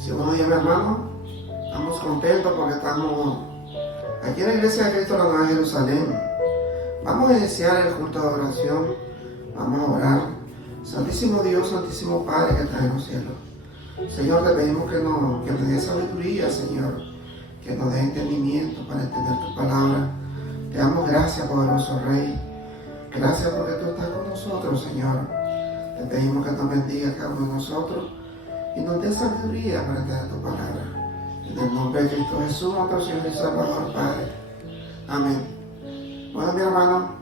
Sí, buenos días, mi hermano. Estamos contentos porque estamos aquí en la iglesia de Cristo de la Nueva Jerusalén. Vamos a iniciar el culto de oración. Vamos a orar. Santísimo Dios, Santísimo Padre que estás en los cielos. Señor, te pedimos que nos dé sabiduría, Señor. Que nos dé entendimiento para entender tu palabra. Te damos gracias, poderoso Rey. Gracias porque tú estás con nosotros, Señor. Te pedimos que nos bendiga cada uno de nosotros y nos dé sabiduría para entender tu palabra. En el nombre de Cristo Jesús, nuestro Señor y Salvador, Padre. Amén. Bueno, mi hermano,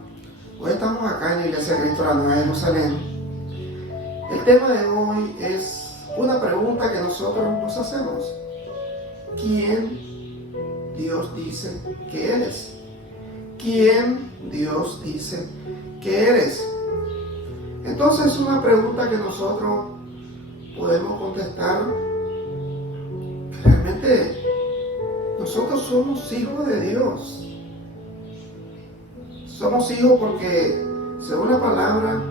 hoy estamos acá en la iglesia de Cristo de la Nueva Jerusalén. El tema de hoy es una pregunta que nosotros nos hacemos. ¿Quién Dios dice que eres? ¿Quién Dios dice que eres? Entonces es una pregunta que nosotros podemos contestar. Realmente nosotros somos hijos de Dios. Somos hijos porque, según la palabra,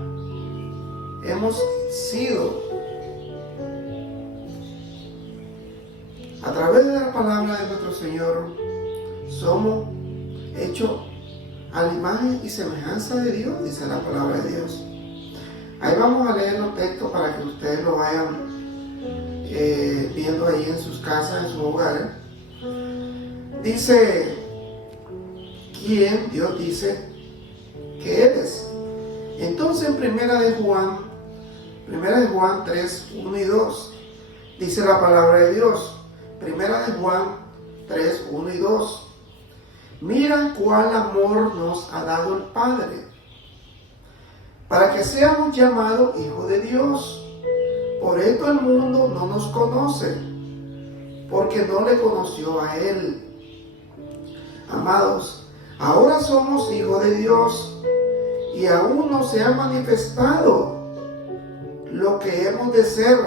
hemos sido, a través de la palabra de nuestro Señor, somos hechos a la imagen y semejanza de Dios, dice la palabra de Dios. Ahí vamos a leer los textos para que ustedes lo vayan viendo ahí en sus casas, en sus hogares. Dice, ¿quién Dios dice que eres? Entonces en Primera de Juan 3, 1 y 2, dice la palabra de Dios. Primera de Juan 3, 1 y 2. Mira cuál amor nos ha dado el Padre, para que seamos llamados hijos de Dios. Por esto el mundo no nos conoce, porque no le conoció a Él. Amados, ahora somos hijos de Dios, y aún no se ha manifestado lo que hemos de ser,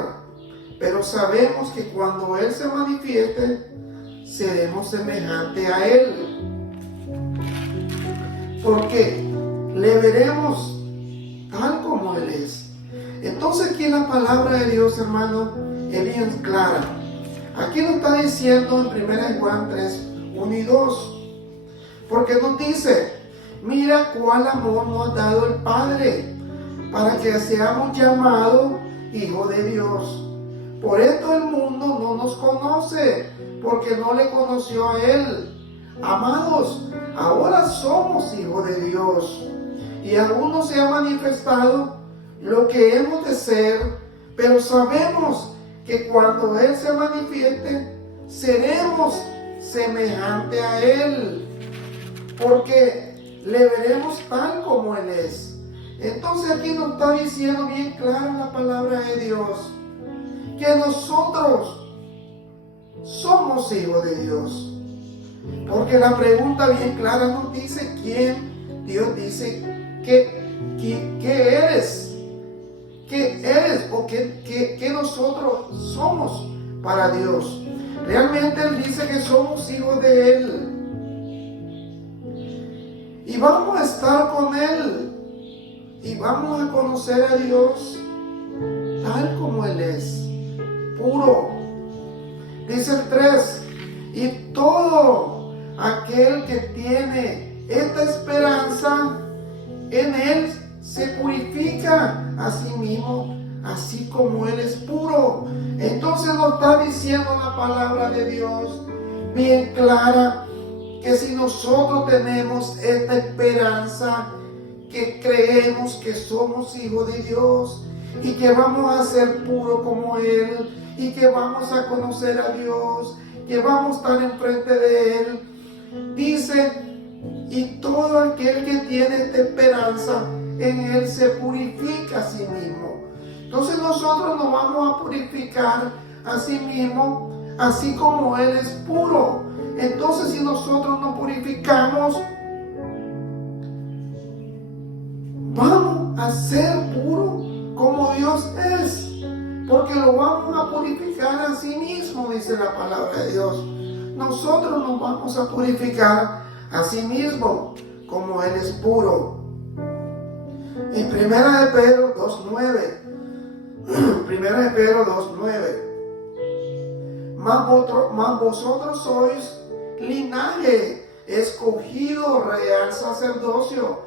pero sabemos que cuando Él se manifieste, seremos semejantes a Él, porque le veremos tal como Él es. Entonces aquí la palabra de Dios, hermano, es bien clara. Aquí nos está diciendo en 1 Juan 3, 1 y 2, porque nos dice, mira cuál amor nos ha dado el Padre, para que seamos llamados hijos de Dios. Por esto el mundo no nos conoce, porque no le conoció a Él. Amados, ahora somos hijos de Dios, y aún no se ha manifestado lo que hemos de ser, pero sabemos que cuando Él se manifieste, seremos semejantes a Él, porque le veremos tal como Él es. Entonces aquí nos está diciendo bien clara la palabra de Dios, que nosotros somos hijos de Dios. Porque la pregunta bien clara nos dice quién Dios dice que eres. ¿Qué eres o qué nosotros somos para Dios? Realmente Él dice que somos hijos de Él. Y vamos a estar con Él. Y vamos a conocer a Dios tal como Él es. Puro. Dice el 3. Y todo aquel que tiene esta esperanza en Él se purifica a sí mismo, así como Él es puro. Entonces nos está diciendo la palabra de Dios bien clara, que si nosotros tenemos esta esperanza, que creemos que somos hijos de Dios y que vamos a ser puros como Él y que vamos a conocer a Dios, que vamos a estar enfrente de Él, dice, y todo aquel que tiene esta esperanza en Él se purifica a sí mismo. Entonces nosotros nos vamos a purificar a sí mismo, así como Él es puro. Entonces si nosotros nos purificamos, vamos a ser puros como Dios es, porque lo vamos a purificar a sí mismo, dice la palabra de Dios. Nosotros nos vamos a purificar a sí mismo, como Él es puro. En Primera de Pedro 2.9, mas vosotros sois linaje escogido, real sacerdocio,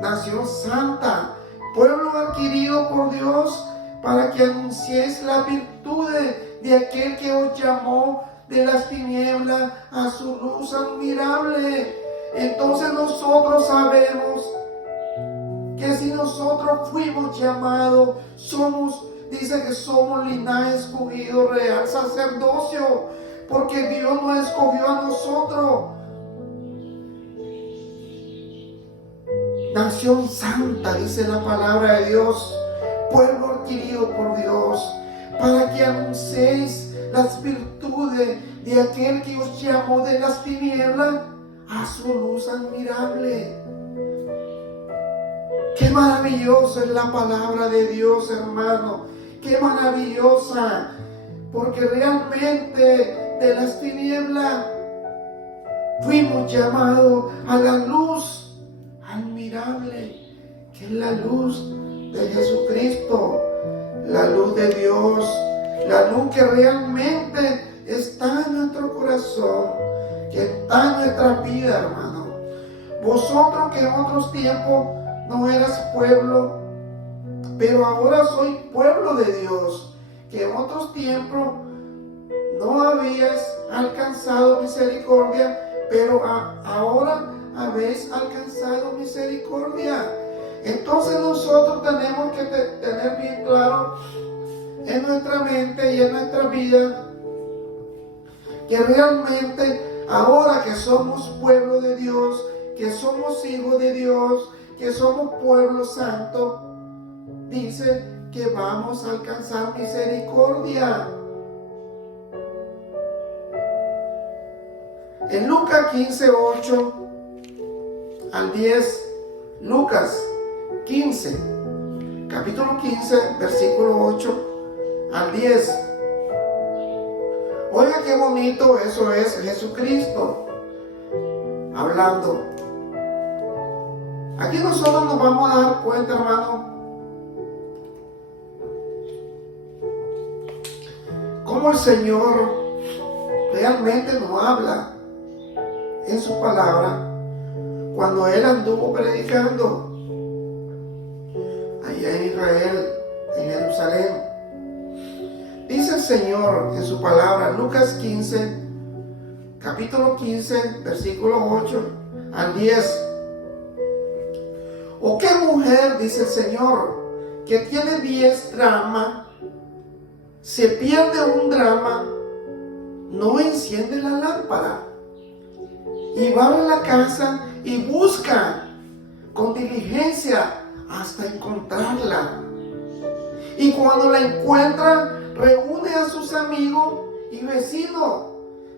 nación santa, pueblo adquirido por Dios, para que anunciéis la virtud de aquel que os llamó de las tinieblas a su luz admirable. Entonces nosotros sabemos que si nosotros fuimos llamados, dice que somos linaje escogido, real sacerdocio, porque Dios nos escogió a nosotros. Nación santa, dice la palabra de Dios, pueblo adquirido por Dios, para que anunciéis las virtudes de aquel que os llamó de las tinieblas a su luz admirable. Qué maravillosa es la palabra de Dios, hermano. Qué maravillosa, porque realmente de las tinieblas fuimos llamados a la luz admirable, que es la luz de Jesucristo, la luz de Dios, la luz que realmente está en nuestro corazón, que está en nuestra vida, hermano. Vosotros que en otros tiempos no eras pueblo, pero ahora soy pueblo de Dios, que en otros tiempos no habías alcanzado misericordia, pero ahora habéis alcanzado misericordia. Entonces nosotros tenemos que tener bien claro en nuestra mente y en nuestra vida que realmente ahora que somos pueblo de Dios, que somos hijos de Dios, que somos pueblo santo, dice que vamos a alcanzar misericordia. En Lucas 15, 8 al 10, Lucas 15, capítulo 15, versículo 8 al 10. Oiga qué bonito, eso es Jesucristo hablando. Aquí nosotros nos vamos a dar cuenta, hermano, cómo el Señor realmente nos habla en su palabra cuando Él anduvo predicando allá en Israel, en Jerusalén. Dice el Señor en su palabra, Lucas 15, capítulo 15, versículo 8 al 10. ¿O qué mujer, dice el Señor, que tiene 10 dracmas, se pierde un dracma, no enciende la lámpara y va a la casa y busca con diligencia hasta encontrarla? Y cuando la encuentra, reúne a sus amigos y vecinos,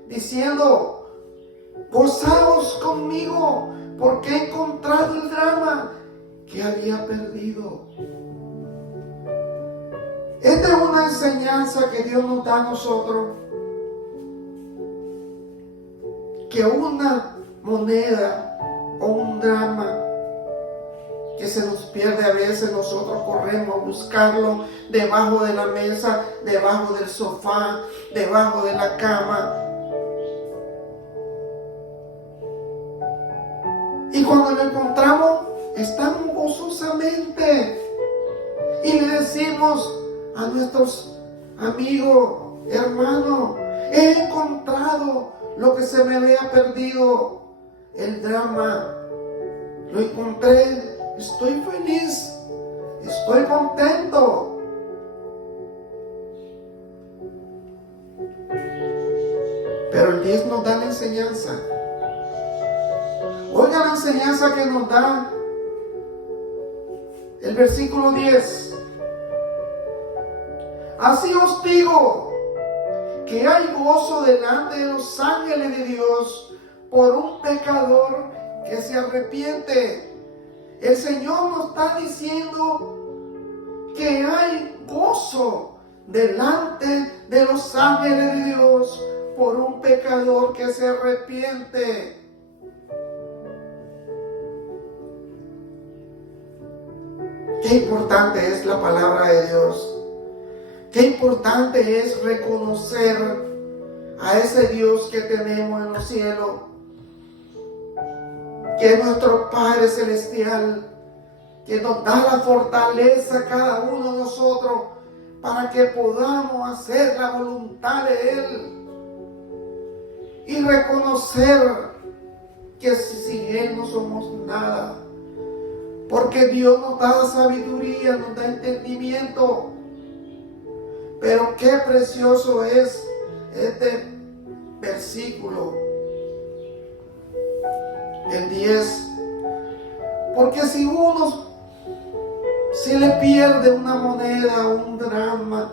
diciendo: gozaos conmigo, porque he encontrado el dracma que había perdido. Esta es una enseñanza que Dios nos da a nosotros, que una moneda o un dracma que se nos pierde, a veces nosotros corremos a buscarlo debajo de la mesa, debajo del sofá, debajo de la cama. Y cuando lo encontramos, estamos gozosamente y le decimos a nuestros amigos, hermanos: he encontrado lo que se me había perdido, el dracma. Lo encontré, estoy feliz, estoy contento. Pero el 10 nos da la enseñanza. Oiga la enseñanza que nos da el versículo 10. Así os digo que hay gozo delante de los ángeles de Dios por un pecador que se arrepiente. El Señor nos está diciendo que hay gozo delante de los ángeles de Dios por un pecador que se arrepiente. Qué importante es la palabra de Dios. Qué importante es reconocer a ese Dios que tenemos en los cielos, que es nuestro Padre Celestial, que nos da la fortaleza a cada uno de nosotros para que podamos hacer la voluntad de Él y reconocer que sin Él no somos nada, porque Dios nos da sabiduría, nos da entendimiento. Pero qué precioso es este versículo, el 10, porque si uno se le pierde una moneda, un drama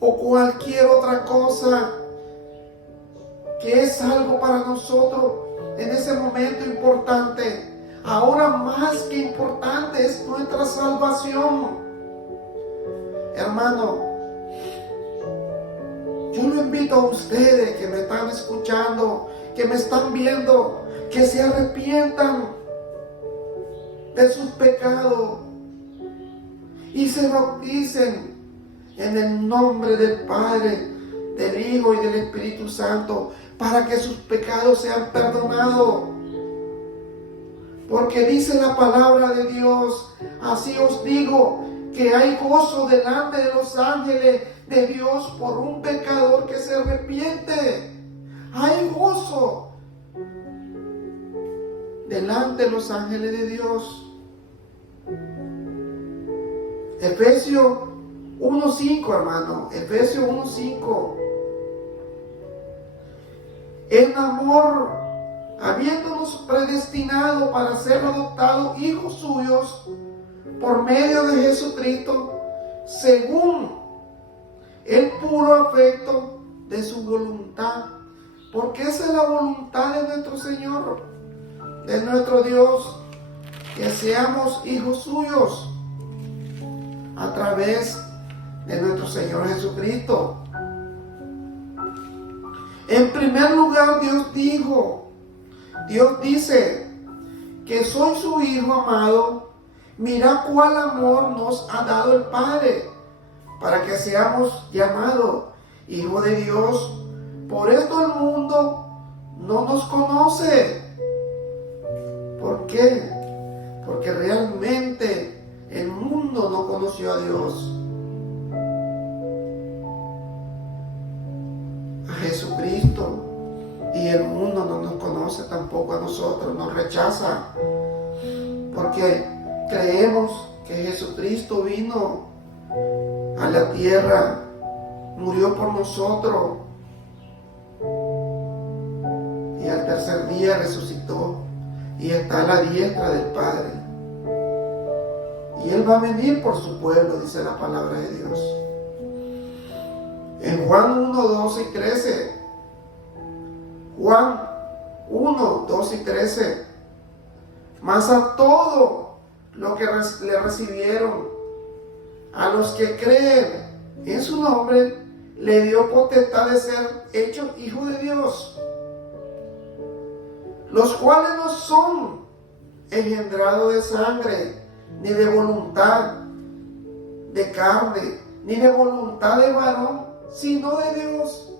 o cualquier otra cosa que es algo para nosotros en ese momento importante, ahora más que importante es nuestra salvación. Hermano, yo lo invito a ustedes que me están escuchando, que me están viendo, que se arrepientan de sus pecados y se bauticen en el nombre del Padre, del Hijo y del Espíritu Santo, para que sus pecados sean perdonados. Porque dice la palabra de Dios, así os digo, que hay gozo delante de los ángeles de Dios por un pecador que se arrepiente. Hay gozo delante de los ángeles de Dios. Efesios 1:5, hermano. Efesios 1:5. En amor, habiéndonos predestinado para ser adoptados hijos suyos por medio de Jesucristo, según el puro afecto de su voluntad. Porque esa es la voluntad de nuestro Señor, de nuestro Dios, que seamos hijos suyos a través de nuestro Señor Jesucristo. En primer lugar, Dios dice que soy su Hijo amado. Mira cuál amor nos ha dado el Padre para que seamos llamados hijos de Dios. Por esto el mundo no nos conoce. ¿Por qué? Porque realmente el mundo no conoció a Dios, a Jesucristo, y el mundo no nos conoce tampoco a nosotros, nos rechaza, porque creemos que Jesucristo vino a la tierra, murió por nosotros y al tercer día resucitó y está a la diestra del Padre. Y Él va a venir por su pueblo, dice la palabra de Dios. En Juan 1, 12 y 13. Juan 1, 12 y 13. Mas a todo lo que le recibieron, a los que creen en su nombre, le dio potestad de ser hechos hijos de Dios, los cuales no son engendrados de sangre, ni de voluntad de carne, ni de voluntad de varón, sino de Dios.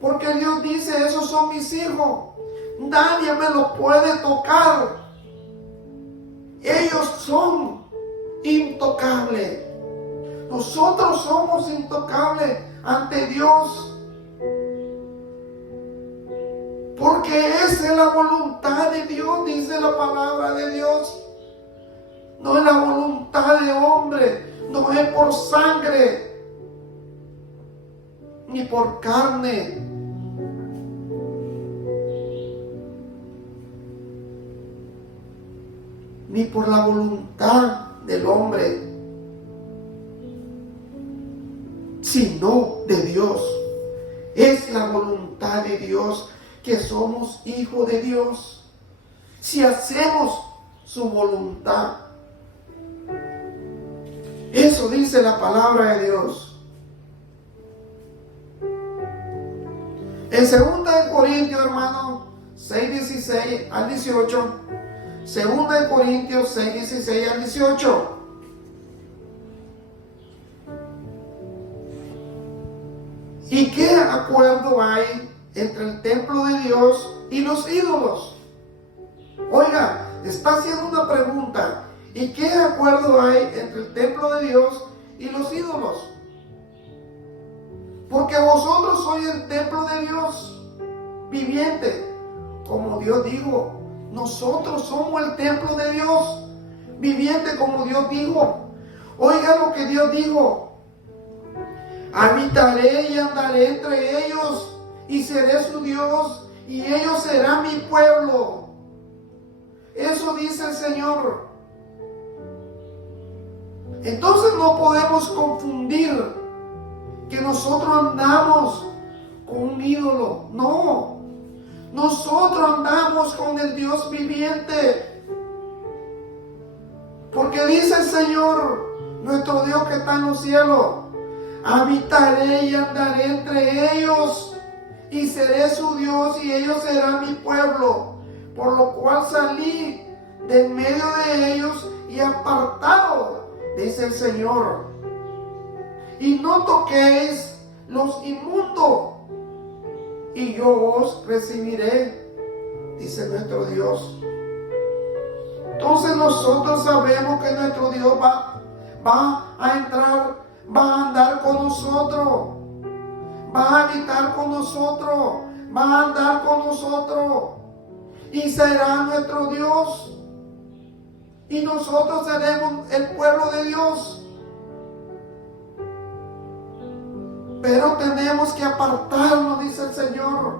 Porque Dios dice, esos son mis hijos, nadie me los puede tocar, ellos son intocables. Nosotros somos intocables ante Dios, porque esa es la voluntad de Dios, dice la palabra de Dios. No es la voluntad de hombre, no es por sangre, ni por carne, ni por la voluntad del hombre, sino de Dios. Es la voluntad de Dios que somos hijos de Dios si hacemos su voluntad. Eso dice la palabra de Dios. En 2 Corintios, hermano, 6:16 al 18. 2 Corintios 6:16 al 18. ¿Y qué acuerdo hay entre el templo de Dios y los ídolos? Oiga, está haciendo una pregunta. ¿Y qué acuerdo hay entre el templo de Dios y los ídolos? Porque vosotros sois el templo de Dios viviente. Como Dios dijo, nosotros somos el templo de Dios viviente, como Dios dijo. Oiga lo que Dios dijo: habitaré y andaré entre ellos, y seré su Dios, y ellos serán mi pueblo. Eso dice el Señor. Entonces no podemos confundir que nosotros andamos con un ídolo. No, nosotros andamos con el Dios viviente. Porque dice el Señor, nuestro Dios que está en los cielos: habitaré y andaré entre ellos, y seré su Dios, y ellos serán mi pueblo. Por lo cual salí de en medio de ellos y apartado, dice el Señor. Y no toquéis los inmundos, y yo os recibiré, dice nuestro Dios. Entonces nosotros sabemos que nuestro Dios va a entrar, va a andar con nosotros, va a habitar con nosotros, va a andar con nosotros, y será nuestro Dios, y nosotros seremos el pueblo de Dios. Pero tenemos que apartarnos, dice el Señor,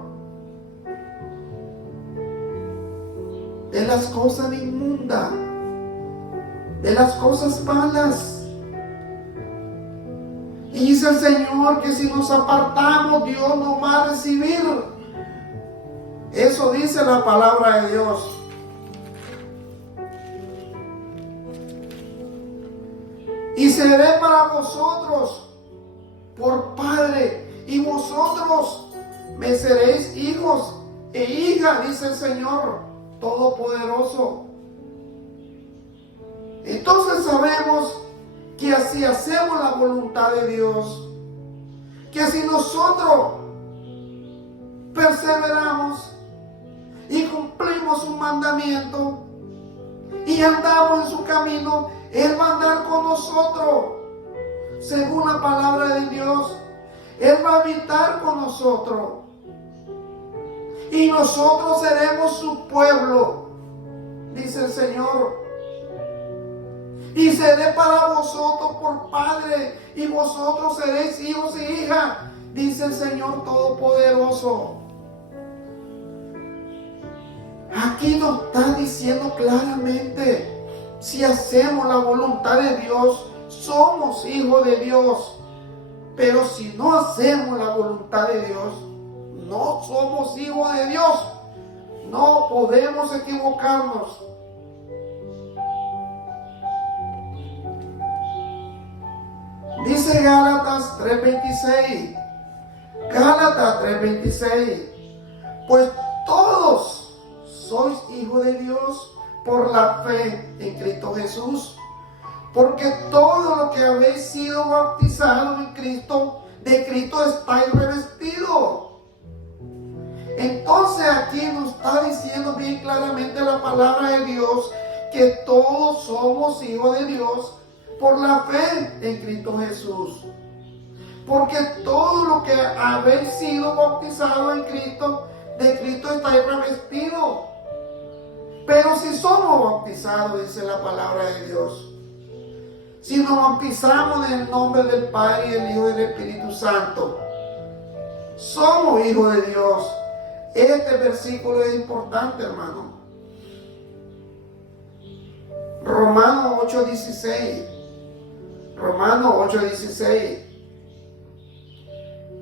de las cosas inmundas, de las cosas malas. Y dice el Señor que si nos apartamos, Dios nos va a recibir. Eso dice la palabra de Dios. Y seré para vosotros por Padre, y vosotros me seréis hijos e hijas, dice el Señor Todopoderoso. Entonces sabemos que así hacemos la voluntad de Dios, que si nosotros perseveramos y cumplimos su mandamiento y andamos en su camino, Él va a andar con nosotros. Según la palabra de Dios, Él va a habitar con nosotros, y nosotros seremos su pueblo, dice el Señor. Y seré para vosotros por Padre, y vosotros seréis hijos e hijas, dice el Señor Todopoderoso. Aquí nos está diciendo claramente: si hacemos la voluntad de Dios, somos hijos de Dios. Pero si no hacemos la voluntad de Dios, no somos hijos de Dios. No podemos equivocarnos. Dice Gálatas 3:26. Gálatas 3:26. Pues todos sois hijos de Dios por la fe en Cristo Jesús. Porque todo lo que habéis sido bautizados en Cristo, de Cristo estáis revestidos. Entonces aquí nos está diciendo bien claramente la palabra de Dios que todos somos hijos de Dios por la fe en Cristo Jesús. Porque todo lo que habéis sido bautizados en Cristo, de Cristo estáis revestidos. Pero si somos bautizados, dice la palabra de Dios, si nos bautizamos en el nombre del Padre y del Hijo y del Espíritu Santo, somos hijos de Dios. Este versículo es importante, hermano. Romanos 8:16. Romanos 8:16.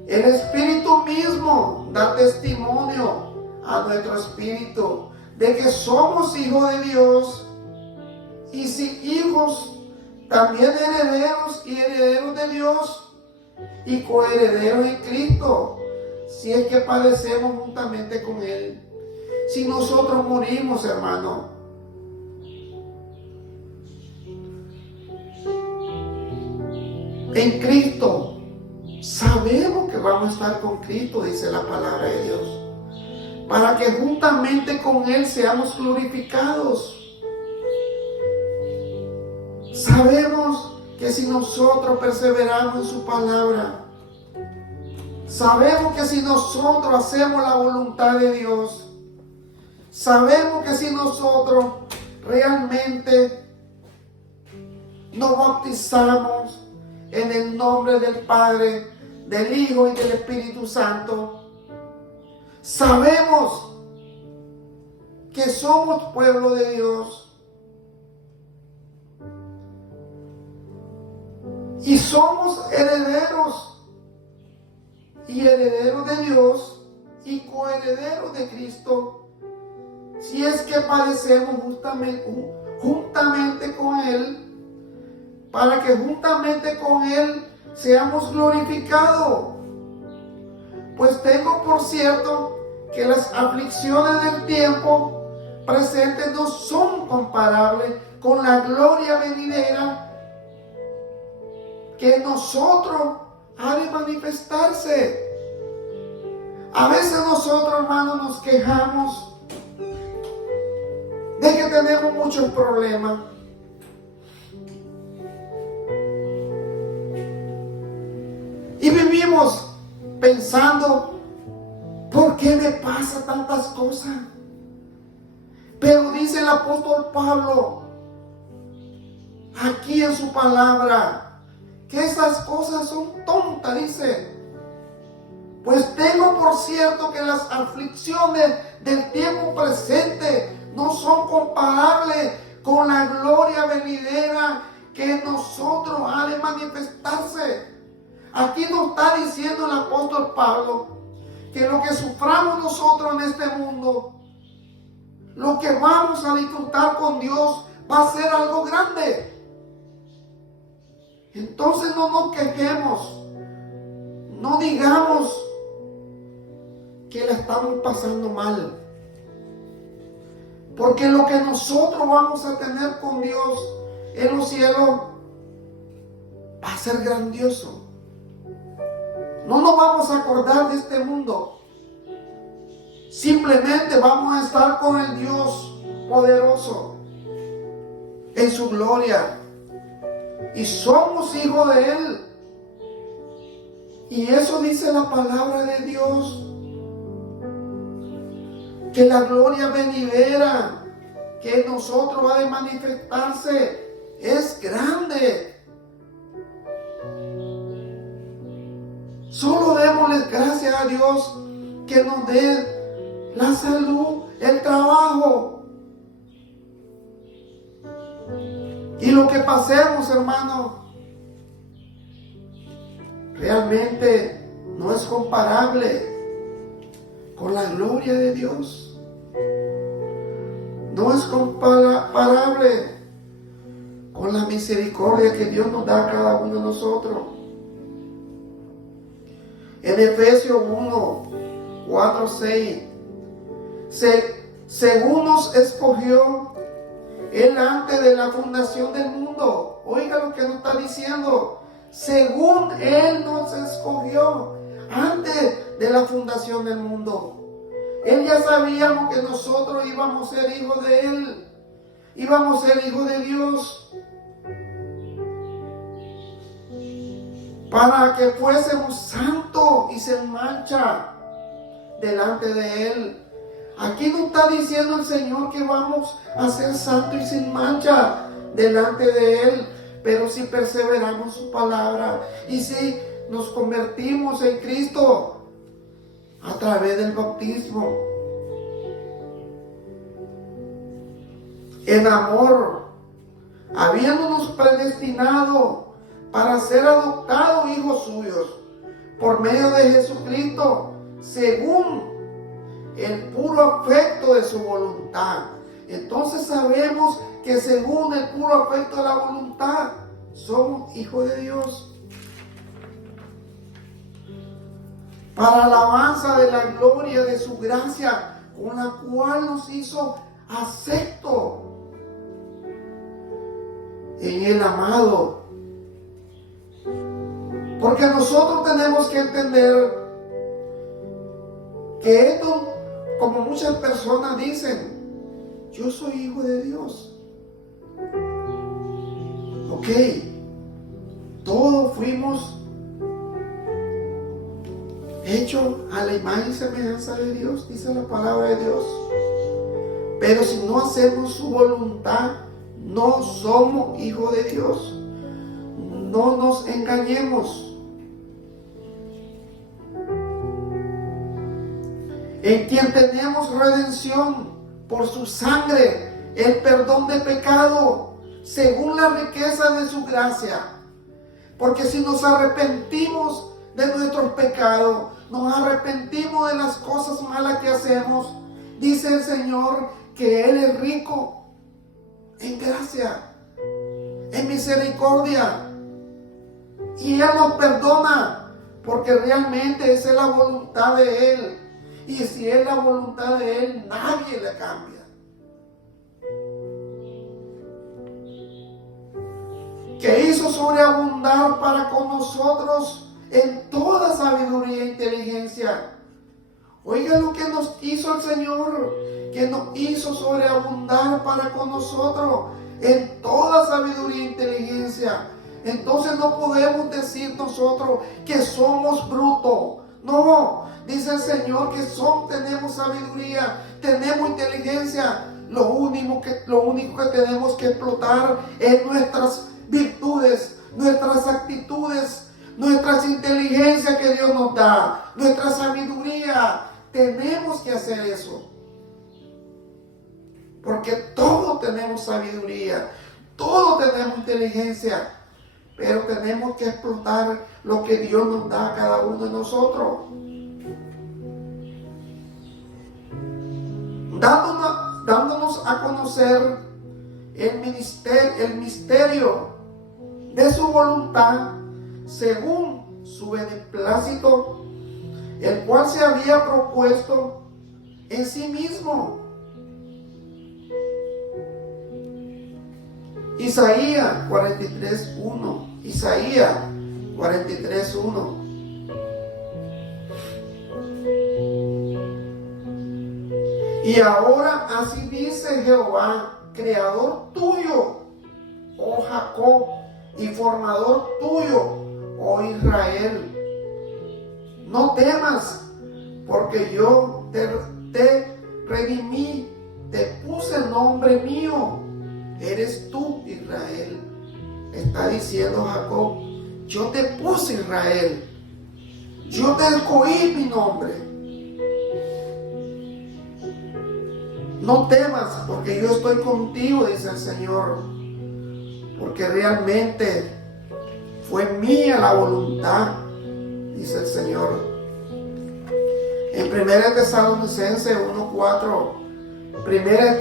El Espíritu mismo da testimonio a nuestro espíritu de que somos hijos de Dios, y si hijos, también herederos y herederos de Dios, y coherederos en Cristo, si es que padecemos juntamente con Él. Si nosotros morimos, hermano, en Cristo, sabemos que vamos a estar con Cristo, dice la palabra de Dios, para que juntamente con Él seamos glorificados. Sabemos que si nosotros perseveramos en su palabra, sabemos que si nosotros hacemos la voluntad de Dios, sabemos que si nosotros realmente nos bautizamos en el nombre del Padre, del Hijo y del Espíritu Santo, sabemos que somos pueblo de Dios y somos herederos y herederos de Dios y coherederos de Cristo, si es que padecemos juntamente con Él, para que juntamente con Él seamos glorificados. Pues tengo por cierto que las aflicciones del tiempo presente no son comparables con la gloria venidera que en nosotros ha de manifestarse. A veces nosotros, hermanos, nos quejamos de que tenemos muchos problemas. Y vivimos pensando, ¿por qué me pasa tantas cosas? Pero dice el apóstol Pablo, aquí en su palabra, que esas cosas son tontas, dice. Pues tengo por cierto que las aflicciones del tiempo presente no son comparables con la gloria venidera que en nosotros ha de manifestarse. Aquí nos está diciendo el apóstol Pablo que lo que suframos nosotros en este mundo, lo que vamos a disfrutar con Dios, va a ser algo grande. Entonces no nos quejemos, no digamos que la estamos pasando mal, porque lo que nosotros vamos a tener con Dios en los cielos va a ser grandioso. No nos vamos a acordar de este mundo. Simplemente vamos a estar con el Dios poderoso en su gloria. Y somos hijos de Él. Y eso dice la palabra de Dios. Que la gloria venidera que en nosotros ha de manifestarse es grande. Solo démosle gracias a Dios que nos dé la salud, el trabajo. Y lo que pasemos, hermano, realmente no es comparable con la gloria de Dios. No es comparable con la misericordia que Dios nos da a cada uno de nosotros. En Efesios 1, 4, 6, según nos escogió Él antes de la fundación del mundo. Oiga lo que nos está diciendo. Según Él nos escogió antes de la fundación del mundo. Él ya sabíamos que nosotros íbamos a ser hijos de Él. Íbamos a ser hijos de Dios. Para que fuésemos santos y sin mancha delante de Él. Aquí nos está diciendo el Señor que vamos a ser santos y sin mancha delante de Él. Pero si perseveramos su palabra y si nos convertimos en Cristo a través del bautismo, en amor, habiéndonos predestinado para ser adoptados hijos suyos por medio de Jesucristo, según el puro afecto de su voluntad. Entonces sabemos que según el puro afecto de la voluntad somos hijos de Dios, para alabanza de la gloria de su gracia, con la cual nos hizo aceptos en el amado. Porque nosotros tenemos que entender que esto, como muchas personas dicen, yo soy hijo de Dios. Ok, todos fuimos hechos a la imagen y semejanza de Dios, dice la palabra de Dios. Pero si no hacemos su voluntad, no somos hijos de Dios. No nos engañemos. En quien tenemos redención por su sangre, el perdón de pecado, según la riqueza de su gracia. Porque si nos arrepentimos de nuestros pecados, nos arrepentimos de las cosas malas que hacemos, dice el Señor que Él es rico en gracia, en misericordia, y Él nos perdona, porque realmente esa es la voluntad de Él. Y si es la voluntad de Él, nadie le cambia. Que hizo sobreabundar para con nosotros en toda sabiduría e inteligencia. Oiga lo que nos hizo el Señor, que nos hizo sobreabundar para con nosotros en toda sabiduría e inteligencia. Entonces no podemos decir nosotros que somos brutos. No, dice el Señor que tenemos sabiduría, tenemos inteligencia. Lo único que tenemos que explotar es nuestras virtudes, nuestras actitudes, nuestras inteligencias que Dios nos da, nuestra sabiduría. Tenemos que hacer eso. Porque todos tenemos sabiduría, todos tenemos inteligencia, pero tenemos que explotar lo que Dios nos da a cada uno de nosotros. Dándonos a conocer el misterio de su voluntad, según su beneplácito, el cual se había propuesto en sí mismo. Isaías 43:1. Isaías 43:1. Y ahora así dice Jehová, creador tuyo, oh Jacob, y formador tuyo, oh Israel. No temas, porque yo te redimí, te puse nombre mío. Eres tú, Israel. Está diciendo Jacob, yo te puse Israel. Yo te escogí mi nombre. No temas, porque yo estoy contigo, dice el Señor. Porque realmente fue mía la voluntad, dice el Señor. En 1 Tesalonicenses 1:4, 1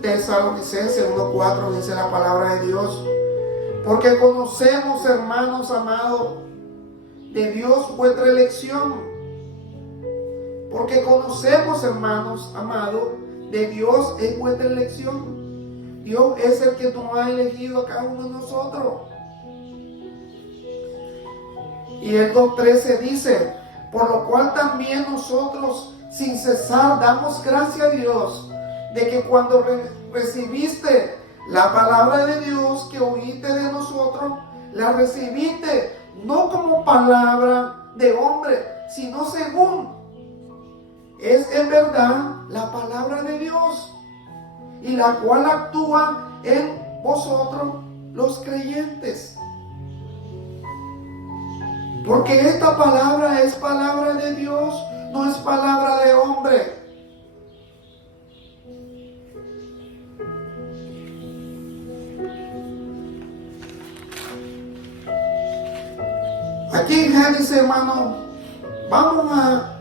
Tesalonicenses 1:4 dice la palabra de Dios. Porque conocemos, hermanos amados, de Dios vuestra elección. Porque conocemos, hermanos amados, de Dios es vuestra elección. Dios es el que nos ha elegido a cada uno de nosotros. Y el 2:13 dice, por lo cual también nosotros sin cesar damos gracias a Dios de que cuando recibiste la palabra de Dios que oíste de nosotros, la recibiste no como palabra de hombre, sino según es en verdad la palabra de Dios, y la cual actúa en vosotros los creyentes. Porque esta palabra es palabra de Dios, no es palabra de hombre. Aquí en Génesis, hermano, vamos a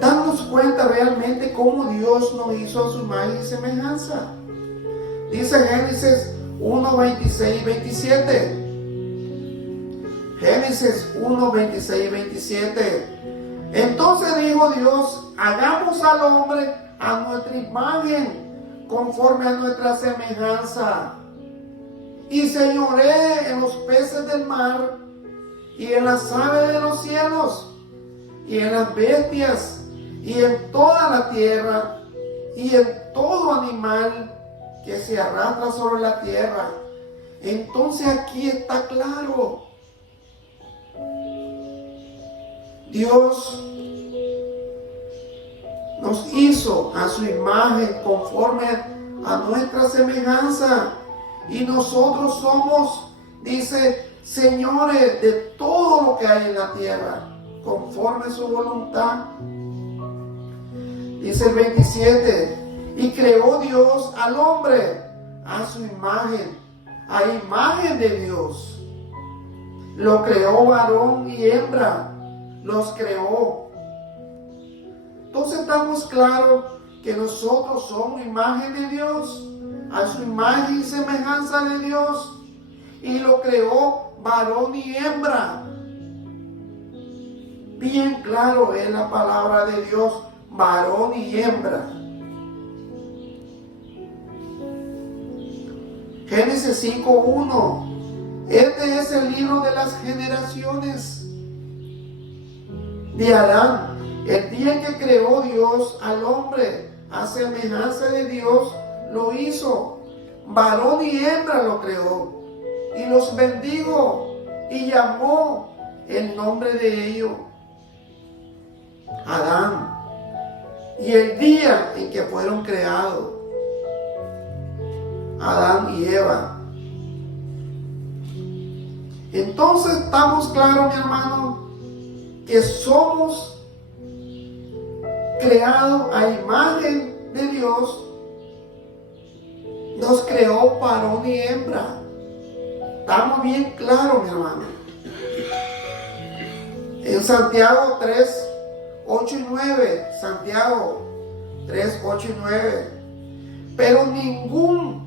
darnos cuenta realmente cómo Dios nos hizo a su imagen y semejanza. Dice Génesis 1:26-27. Génesis 1:26-27. Entonces dijo Dios, hagamos al hombre a nuestra imagen, conforme a nuestra semejanza, y señoree en los peces del mar, y en las aves de los cielos, y en las bestias, y en toda la tierra, y en todo animal que se arrastra sobre la tierra. Entonces aquí está claro. Dios nos hizo a su imagen conforme a nuestra semejanza. Y nosotros somos, dice, señores de todo lo que hay en la tierra, conforme a su voluntad. Dice el 27, y creó Dios al hombre a su imagen, a imagen de Dios. Lo creó varón y hembra, los creó. Entonces estamos claros que nosotros somos imagen de Dios, a su imagen y semejanza de Dios, y lo creó varón y hembra. Bien claro es la palabra de Dios, varón y hembra. Génesis 5:1. Este es el libro de las generaciones de Adán. El día que creó Dios al hombre a semejanza de Dios, lo hizo. Varón y hembra lo creó. Y los bendijo y llamó el nombre de ellos Adán. Y el día en que fueron creados, Adán y Eva. Entonces estamos claros, mi hermano, que somos creados a imagen de Dios. Nos creó varón y hembra. Estamos bien claros, mi hermano. En Santiago 3, 8 y 9. Santiago 3, 8 y 9. Pero ningún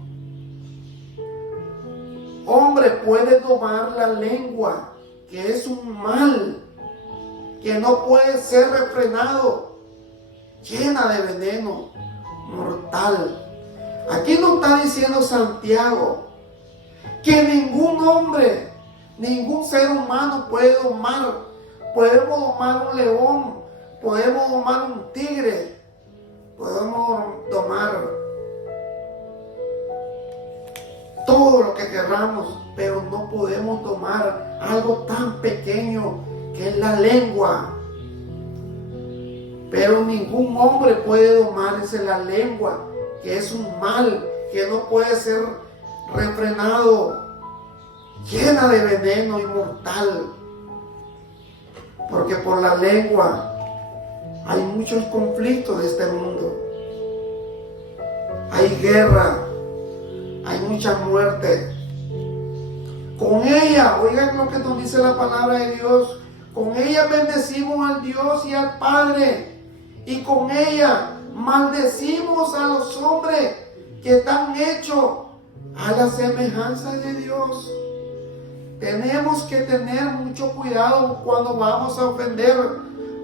hombre puede domar la lengua, que es un mal que no puede ser refrenado, llena de veneno mortal. Aquí nos está diciendo Santiago que ningún hombre, ningún ser humano puede domar. Podemos domar un león, podemos domar un tigre, podemos domar todo lo que queramos, pero no podemos domar algo tan pequeño que es la lengua. Pero ningún hombre puede domarse la lengua, que es un mal que no puede ser refrenado, llena de veneno y mortal. Porque por la lengua hay muchos conflictos de este mundo. Hay guerra, hay mucha muerte. Con ella, oigan lo que nos dice la palabra de Dios, con ella bendecimos al Dios y al Padre, y con ella maldecimos a los hombres que están hechos a la semejanza de Dios. Tenemos que tener mucho cuidado cuando vamos a ofender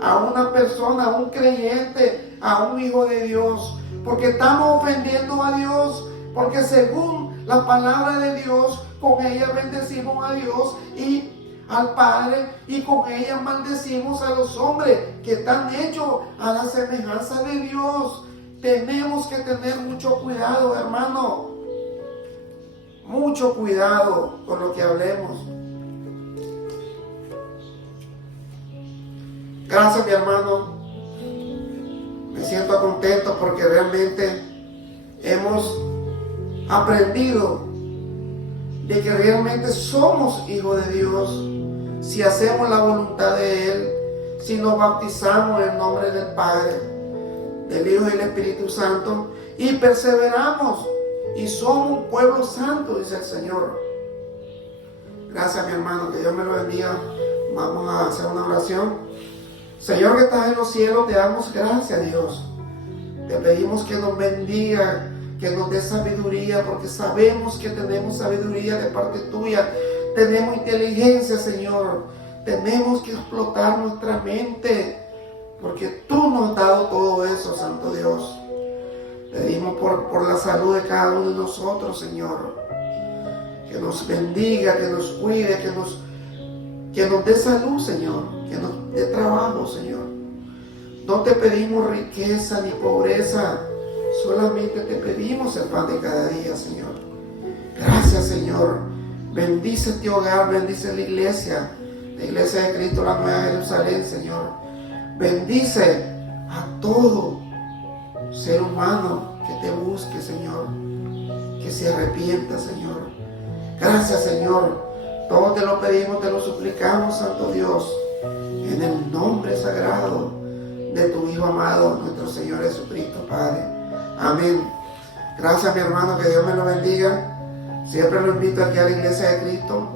a una persona, a un creyente, a un hijo de Dios, porque estamos ofendiendo a Dios, porque según la palabra de Dios, con ella bendecimos a Dios y al Padre, y con ella maldecimos a los hombres que están hechos a la semejanza de Dios. Tenemos que tener mucho cuidado, hermano. Mucho cuidado con lo que hablemos. Gracias, mi hermano. Me siento contento porque realmente hemos aprendido de que realmente somos hijos de Dios si hacemos la voluntad de Él, si nos bautizamos en el nombre del Padre, del Hijo y del Espíritu Santo, y perseveramos y somos un pueblo santo, dice el Señor. Gracias, mi hermano, que Dios me lo bendiga. Vamos a hacer una oración. Señor que estás en los cielos, te damos gracias, Dios. Te pedimos que nos bendiga, que nos dé sabiduría, porque sabemos que tenemos sabiduría de parte tuya. Tenemos inteligencia, Señor. Tenemos que explotar nuestra mente, porque tú nos has dado todo eso, Santo Dios. Pedimos por la salud de cada uno de nosotros, Señor. Que nos bendiga, que nos cuide, que nos que nos dé salud, Señor, que nos dé trabajo, Señor. No te pedimos riqueza ni pobreza, solamente te pedimos el pan de cada día, Señor. Gracias, Señor. Bendice este hogar, bendice la iglesia de Cristo, la Nueva Jerusalén, Señor. Bendice a todo ser humano que te busque, Señor, que se arrepienta, Señor. Gracias, Señor. Todo te lo pedimos, te lo suplicamos, Santo Dios, en el nombre sagrado de tu Hijo amado, nuestro Señor Jesucristo, Padre. Amén. Gracias, mi hermano, que Dios me lo bendiga. Siempre lo invito aquí a la Iglesia de Cristo,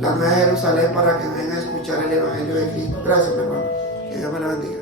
la Nueva Jerusalén, para que vengan a escuchar el Evangelio de Cristo. Gracias, mi hermano. Que Dios me lo bendiga.